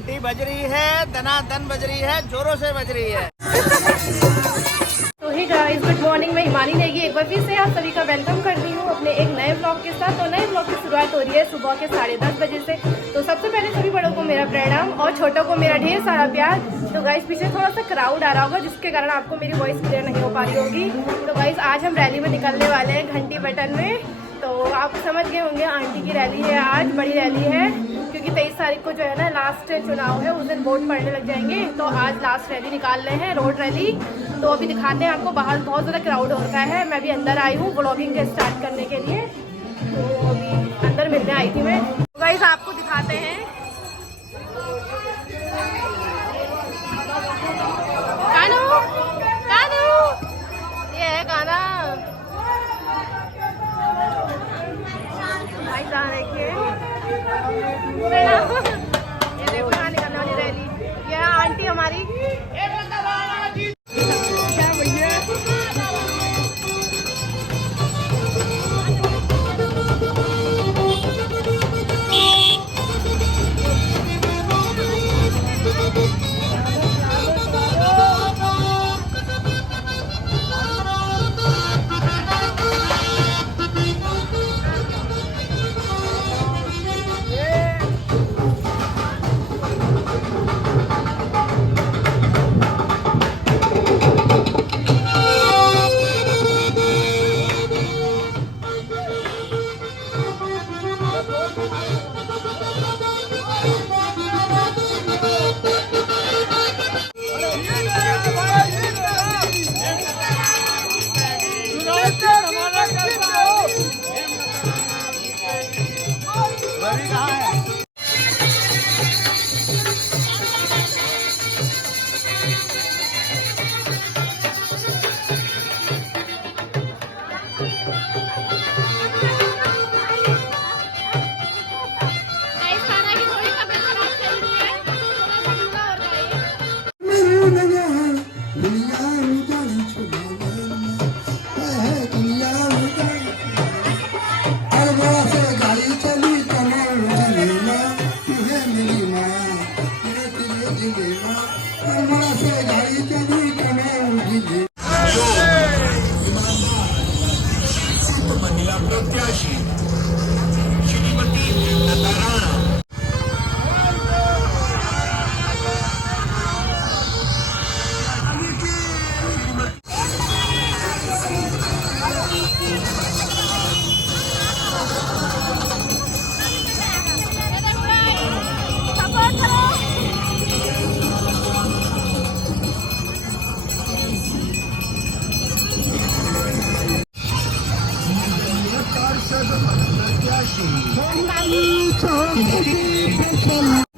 घंटी बज रही है, दनादन बज रही है, जोरों से बज रही है। तो ही गाइस, गुड मॉर्निंग। मैं हिमानी नेगी एक बार फिर से आप सभी का वेलकम करती हूँ अपने एक नए ब्लॉग के साथ। तो नए ब्लॉग की शुरुआत हो रही है सुबह के 10:30 बजे से। तो सबसे पहले सभी बड़ों को मेरा प्रणाम और छोटों को मेरा ढेर सारा प्यार। तो गाइस पीछे थोड़ा सा क्राउड आ रहा होगा जिसके कारण आपको मेरी वॉइस क्लियर नहीं हो पा रही होगी। तो गाइस आज हम रैली में निकलने वाले हैं घंटी बटन में। तो आप समझ गए होंगे आंटी की रैली है, आज बड़ी रैली है क्योंकि 23 तारीख को जो है ना लास्ट चुनाव है, उस दिन वोट पड़ने लग जाएंगे। तो आज लास्ट रैली निकाल रहे हैं, रोड रैली। तो अभी दिखाते हैं आपको, बाहर बहुत ज़्यादा क्राउड हो रखा है। मैं भी अंदर आई हूँ ब्लॉगिंग के स्टार्ट करने के लिए। तो अभी अंदर मिलने आई थी मैं। तो गाइस आपको दिखाते हैं कानू, कानू, ये है काना। भाई साहब देखिए, ये देखो यहाँ निकलने वाली रैली। ये है आंटी हमारी।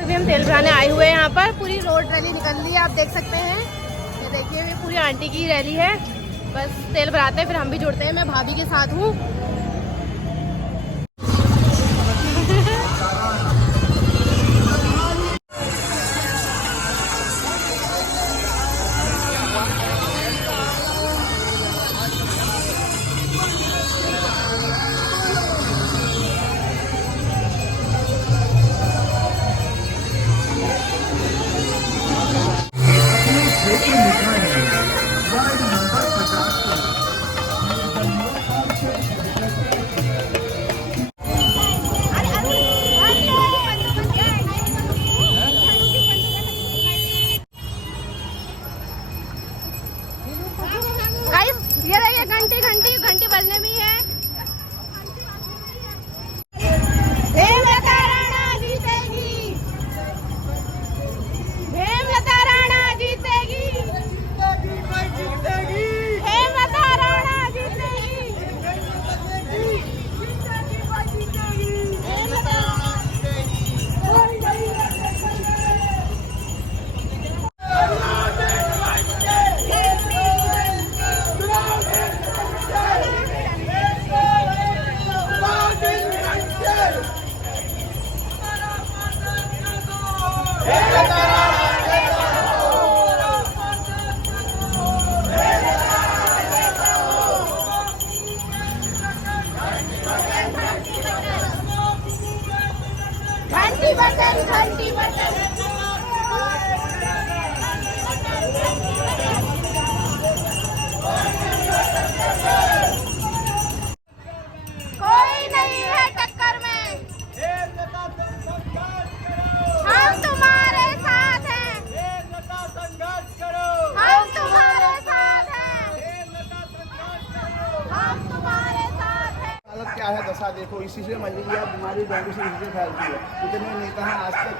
अभी हम तेल भराने आए हुए हैं यहाँ पर। पूरी रोड रैली निकल रही है, आप देख सकते हैं। ये देखिए, ये पूरी आंटी की रैली है। बस तेल भराते हैं फिर हम भी जुड़ते हैं। मैं भाभी के साथ हूँ। ये रही घंटी, घंटी घंटी बजने में है। घंटी बटन, घंटी बटन। देखो इसी से मलेरिया बीमारी डेंगू से इसी से फैलती है। इतने नेता हैं आज तक।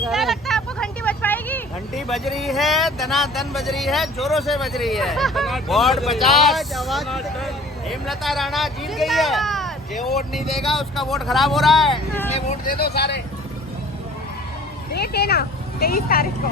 क्या लगता है आपको घंटी बज पाएगी? घंटी बज रही है, दनादन बज रही है, जोरों से बज रही है। वोट 50 हेमलता राणा जीत गई है। जो वोट नहीं देगा उसका वोट खराब हो रहा है, इसलिए वोट दे दो सारे। डेट है ना 23 तारीख को।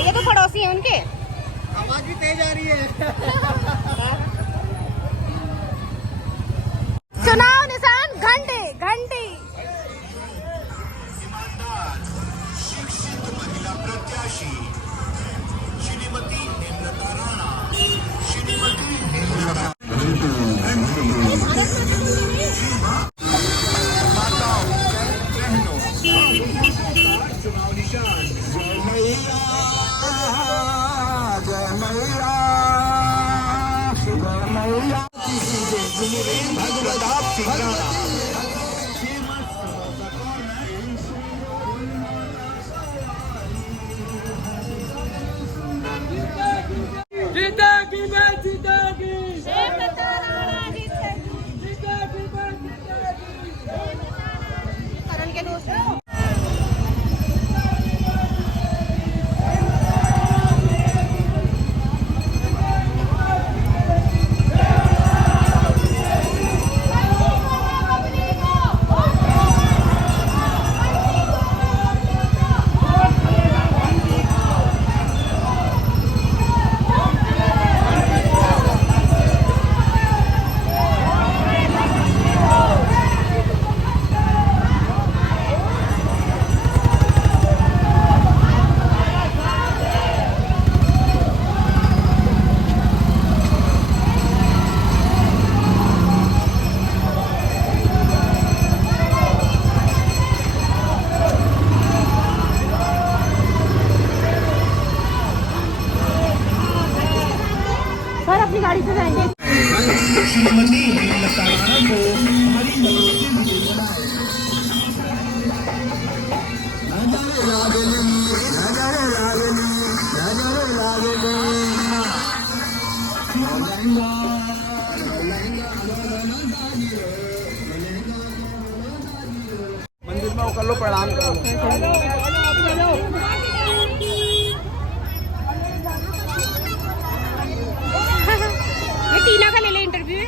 ये तो पड़ोसी है उनके। आवाज भी तेज आ रही है। चुनाव निशान घंटे घंटी। शिक्षित महिला प्रत्याशी श्रीमती हेमलता राणा। श्रीमती हेमलता चुनाव निशान जय मैया जय मैया जय मैया भगवत सिंह राणा। जीतेगी मैं जीतेगी हेमलता राणा जीतेगी। जीतेगी मैं जीतेगी। करण के दोस्त मंदिर में वो कर लो, प्रणाम कर लो। ये टीना का ले ले इंटरव्यू।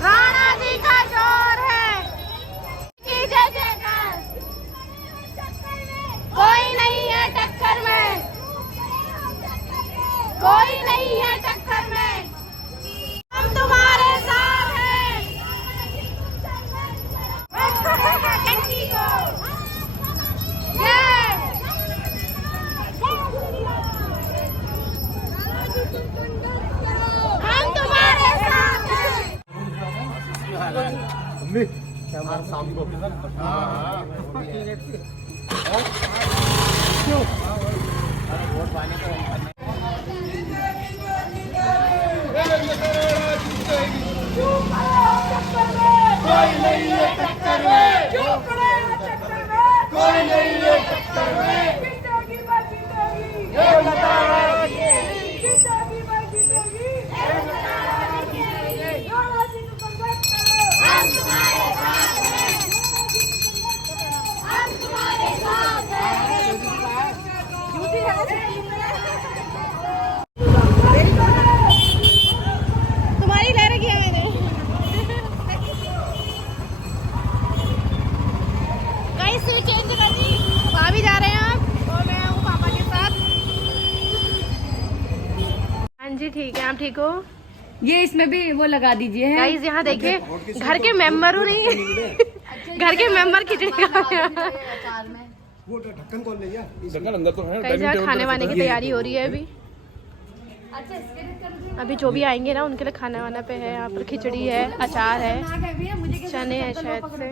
राणा जी का जोर है, की जय जयकार, कोई नहीं है टक्कर में, कोई नहीं है टक्कर में, हम तुम्हारे साथ हैं। घंटी को जय। हम तुम्हारे साथ हैं। तुम्हारी ले रखी है मैंने। गाइस सीट चेंज कर दी, भाभी जा रहे हैं आप और मैं हूँ पापा के साथ। हाँ जी ठीक है, आप ठीक हो? ये इसमें भी वो लगा दीजिए। गाइस यहाँ देखिए, घर के मेंबर नहीं घर के मेंबर खिचड़ी खा वो ढक्कन कौन ले गया? ढक्कन अंदर तो है। कई जगह खाने वाने की तैयारी हो रही है अभी। अभी जो भी आएंगे ना उनके लिए खाना वाना पे है। यहाँ पर खिचड़ी है, अचार है, चने हैं शायद से,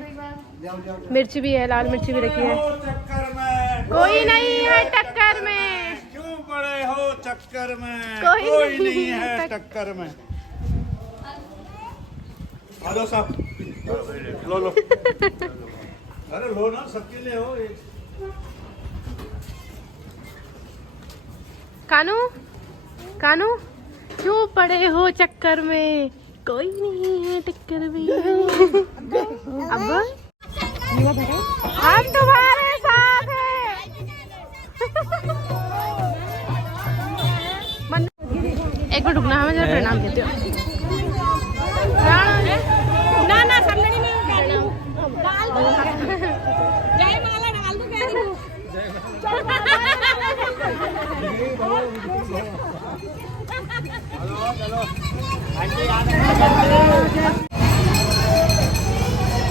मिर्च भी है, लाल मिर्च भी रखी है। चक्कर में कोई नहीं है टक्कर में, क्यों पड़े हो चक्कर में, कोई नहीं है टक्कर में। हेलो साहब, लो लो। अरे लो ना, सबके लिए हो। कानू कानू क्यों पड़े हो चक्कर में, कोई नहीं है टक्कर में। अब हम तुम्हारे साथ हैं। एक मिनट रुकना, हमें जरा प्रणाम कहते हो। ना ना सामने नहीं, जय माला डाल दो कह रही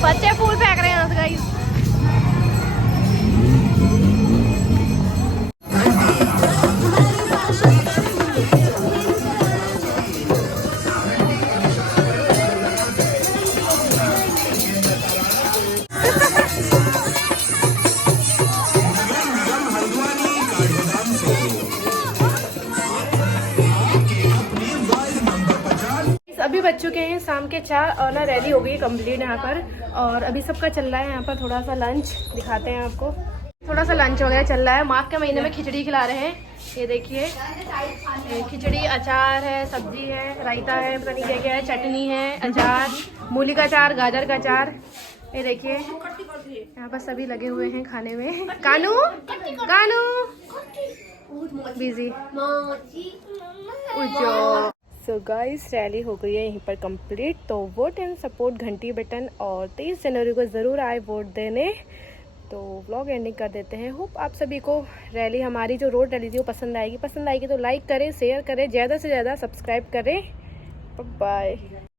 बच्चे फूल फेंक रहे हैं गाइस। अभी बज चुके हैं शाम के 4 और ना रैली हो गई कंप्लीट यहाँ पर। और अभी सबका चल रहा है यहाँ पर थोड़ा सा लंच, दिखाते हैं आपको। थोड़ा सा लंच वगैरह चल रहा है। माघ के महीने में खिचड़ी खिला रहे हैं, ये देखिए। खिचड़ी, अचार है, सब्जी है, रायता है, पता नहीं क्या क्या है, चटनी है, अचार, मूली का अचार, गाजर का अचार, ये देखिए। यहाँ पर सभी लगे हुए हैं खाने में। कानू कानू बिजी। सो गाइस रैली हो गई है यहीं पर कंप्लीट। तो वोट एंड सपोर्ट घंटी बटन, और 23 जनवरी को ज़रूर आए वोट देने। तो व्लॉग एंडिंग कर देते हैं। होप आप सभी को रैली, हमारी जो रोड रैली थी वो पसंद आएगी। पसंद आएगी तो लाइक करें, शेयर करें, ज़्यादा से ज़्यादा सब्सक्राइब करें। बाय।